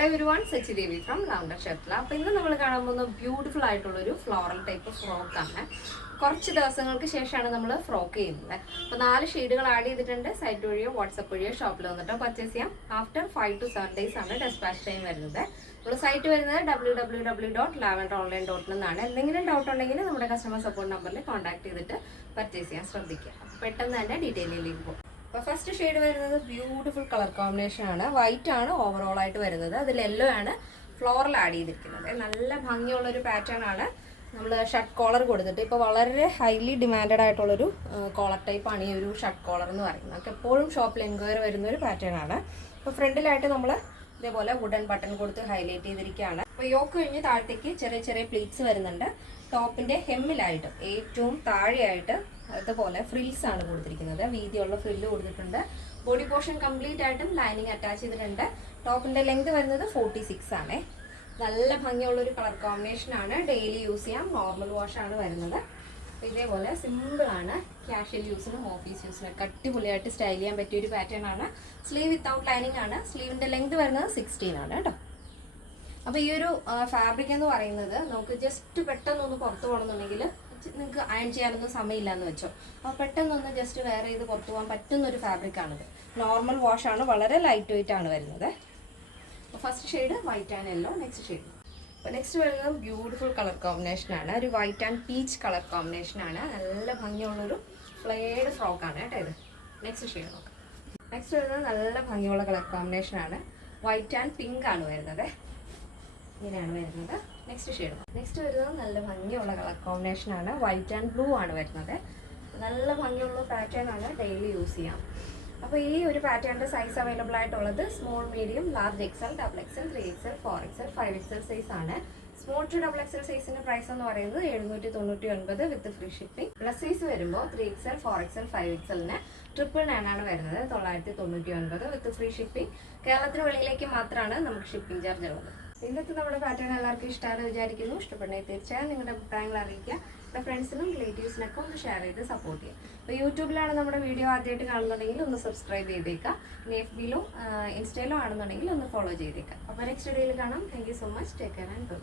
Hello everyone, Sachi Devi from Lavender Shetla. അപ്പോൾ ഇന്ന് നമ്മൾ കാണാൻ പോകുന്ന ബ്യൂട്ടിഫുൾ ആയിട്ടുള്ള ഒരു ഫ്ലോറൽ ടൈപ്പ് ഫ്രോക്ക് ആണ്. കുറച്ച് ദിവസങ്ങൾക്ക് ശേഷമാണ് നമ്മൾ ഫ്രോക്ക് ചെയ്യുന്നത്. അപ്പോൾ 4 ഷെയ്ഡുകൾ ആഡ് ചെയ്തിട്ടുണ്ട്. സൈറ്റ് വഴിയോ വാട്സ്ആപ്പ് വഴിയോ ഷോപ്പിൽ വന്നിട്ടോ പർച്ചേസ് ചെയ്യാം. ആഫ്റ്റർ 5 to 7 days ആണ് ഡെസ്പാച്ച് ടൈം വരുന്നത്. നമ്മൾ സൈറ്റ് വരുന്നത് www.lavenderonline.in എന്നാണ്. എന്തെങ്കിലും ഡൗട്ട് ഉണ്ടെങ്കിൽ നമ്മുടെ കസ്റ്റമർ സപ്പോർട്ട് നമ്പറിൽ കോൺടാക്ട് ചെയ്തിട്ട് പർച്ചേസ് ചെയ്യാൻ ശ്രദ്ധിക്കുക. പെട്ടെന്ന് തന്നെ ഡീറ്റെയിലിലേക്ക് പോകും. അപ്പോൾ ഫസ്റ്റ് ഷെയ്ഡ് വരുന്നത് ബ്യൂട്ടിഫുൾ കളർ കോമ്പിനേഷൻ ആണ്. വൈറ്റ് ആണ് ഓവറോൾ ആയിട്ട് വരുന്നത്. അതിൽ യെല്ലോ ആണ് ഫ്ലോറൽ ആഡ് ചെയ്തിരിക്കുന്നത്. നല്ല ഭംഗിയുള്ളൊരു പാറ്റേൺ ആണ്. നമ്മൾ ഷർട്ട് കോളർ കൊടുത്തിട്ട് ഇപ്പോൾ വളരെ ഹൈലി ഡിമാൻഡഡ് ആയിട്ടുള്ളൊരു കോളർ ടൈപ്പാണ് ഈ ഒരു ഷർട്ട് കോളർ എന്ന് പറയുന്നത്. നമുക്ക് എപ്പോഴും ഷോപ്പിൽ എൻക്വയറി വരുന്ന ഒരു പാറ്റേൺ ആണ്. അപ്പോൾ ഫ്രണ്ടിലായിട്ട് നമ്മൾ ഇതേപോലെ വുഡൻ ബട്ടൺ കൊടുത്ത് ഹൈലൈറ്റ് ചെയ്തിരിക്കുകയാണ്. അപ്പോൾ യോക്ക് കഴിഞ്ഞ് താഴത്തേക്ക് ചെറിയ ചെറിയ പ്ലീറ്റ്സ് വരുന്നുണ്ട്. ടോപ്പിൻ്റെ ഹെമ്മിലായിട്ട് ഏറ്റവും താഴെയായിട്ട് അതുപോലെ ഫ്രിൽസ് ആണ് കൊടുത്തിരിക്കുന്നത്. വീതിയുള്ള ഫ്രില്ല് കൊടുത്തിട്ടുണ്ട്. ബോഡി പോർഷൻ കംപ്ലീറ്റ് ആയിട്ടും ലൈനിങ് അറ്റാച്ച് ചെയ്തിട്ടുണ്ട്. ടോപ്പിൻ്റെ ലെങ്ത് വരുന്നത് 46 ആണ്. നല്ല ഭംഗിയുള്ളൊരു കളർ കോമ്പിനേഷൻ ആണ്. ഡെയിലി യൂസ് ചെയ്യാം. നോർമൽ വാഷ് ആണ് വരുന്നത്. അപ്പോൾ ഇതേപോലെ സിമ്പിളാണ്. ക്യാഷ്വൽ യൂസിനും ഓഫീസ് യൂസിനൊക്കെ അടിപൊളിയായിട്ട് സ്റ്റൈൽ ചെയ്യാൻ പറ്റിയൊരു പാറ്റേൺ ആണ്. സ്ലീവ് വിത്തൗട്ട് ലൈനിങ് ആണ്. സ്ലീവിൻ്റെ ലെങ്ത് വരുന്നത് 16 ആണ് കേട്ടോ. അപ്പോൾ ഈ ഒരു ഫാബ്രിക് എന്ന് പറയുന്നത് നമുക്ക് ജസ്റ്റ് പെട്ടെന്നൊന്ന് പുറത്ത് പോകണമെന്നുണ്ടെങ്കിൽ നിങ്ങൾക്ക് അയൺ ചെയ്യാനൊന്നും സമയമില്ല എന്ന് വെച്ചോ. അപ്പോൾ പെട്ടെന്നൊന്ന് ജസ്റ്റ് വെയർ ചെയ്ത് പുറത്ത് പോകാൻ പറ്റുന്നൊരു ഫാബ്രിക്കാണിത്. നോർമൽ വാഷാണ്. വളരെ ലൈറ്റ് വെയിറ്റ് ആണ് വരുന്നത്. അപ്പോൾ first shade white and yellow. Next shade. അപ്പോൾ നെക്സ്റ്റ് വരുന്നത് ബ്യൂട്ടിഫുൾ കളർ കോമ്പിനേഷനാണ്. ഒരു വൈറ്റ് ആൻഡ് പീച്ച് കളർ കോമ്പിനേഷനാണ്. നല്ല ഭംഗിയുള്ളൊരു ഫ്ലെയർഡ് ഫ്രോക്കാണ് കേട്ടോ ഇത്. നെക്സ്റ്റ് ഷെയ്ഡ് നോക്കാം. നെക്സ്റ്റ് വരുന്നത് നല്ല ഭംഗിയുള്ള കളർ കോമ്പിനേഷനാണ്. വൈറ്റ് ആൻഡ് പിങ്ക് ആണ് വരുന്നത്. ഇങ്ങനെയാണ് വരുന്നത്. Next shade. നെക്സ്റ്റ് വരുന്നത് നല്ല ഭംഗിയുള്ള കളർ കോമ്പിനേഷൻ ആണ്. വൈറ്റ് ആൻഡ് ബ്ലൂ ആണ് വരുന്നത്. നല്ല ഭംഗിയുള്ള പാറ്റേൺ ആണ്. ഡെയിലി യൂസ് ചെയ്യാം. അപ്പോൾ ഈ ഒരു പാറ്റേണിൻ്റെ സൈസ് അവൈലബിൾ ആയിട്ടുള്ളത് small, medium, large XL, XXL, 3XL, 4XL, 5XL size ആണ്. സ്മോൾ ടു XXL സൈസിൻ്റെ പ്രൈസ് എന്ന് പറയുന്നത് 799 വിത്ത് ഫ്രീ ഷിപ്പിംഗ്. പ്ലസ് സൈസ് വരുമ്പോൾ 3XL, 4XL, 5XLന് 999 ആണ് വരുന്നത്. 999 വിത്ത് ഫ്രീ ഷിപ്പിംഗ്. കേരളത്തിന് വെളിയിലേക്ക് മാത്രമാണ് നമുക്ക് ഷിപ്പിംഗ് ചാർജ് ഉള്ളത്. ഇന്നത്തെ നമ്മുടെ പാറ്റേൺ എല്ലാവർക്കും ഇഷ്ടമാണെന്ന് വിചാരിക്കുന്നു. ഇഷ്ടപ്പെടുന്നെങ്കിൽ തീർച്ചയായും നിങ്ങളുടെ അഭിപ്രായങ്ങൾ അറിയിക്കുക. നമ്മുടെ ഫ്രണ്ട്സിനും റിലേറ്റീവ്സിനൊക്കെ ഒന്ന് ഷെയർ ചെയ്ത് സപ്പോർട്ട് ചെയ്യുക. അപ്പോൾ യൂട്യൂബിലാണ് നമ്മുടെ വീഡിയോ ആദ്യമായിട്ട് കാണുന്നുണ്ടെങ്കിൽ ഒന്ന് സബ്സ്ക്രൈബ് ചെയ്തേക്കുക. ഇനി FBയിലോ ഇൻസ്റ്റയിലോ ആണെന്നുണ്ടെങ്കിൽ ഒന്ന് ഫോളോ ചെയ്തേക്കുക. അപ്പോൾ നെക്സ്റ്റ് വീഡിയോയിൽ കാണാം. Thank you so much. Take care and by.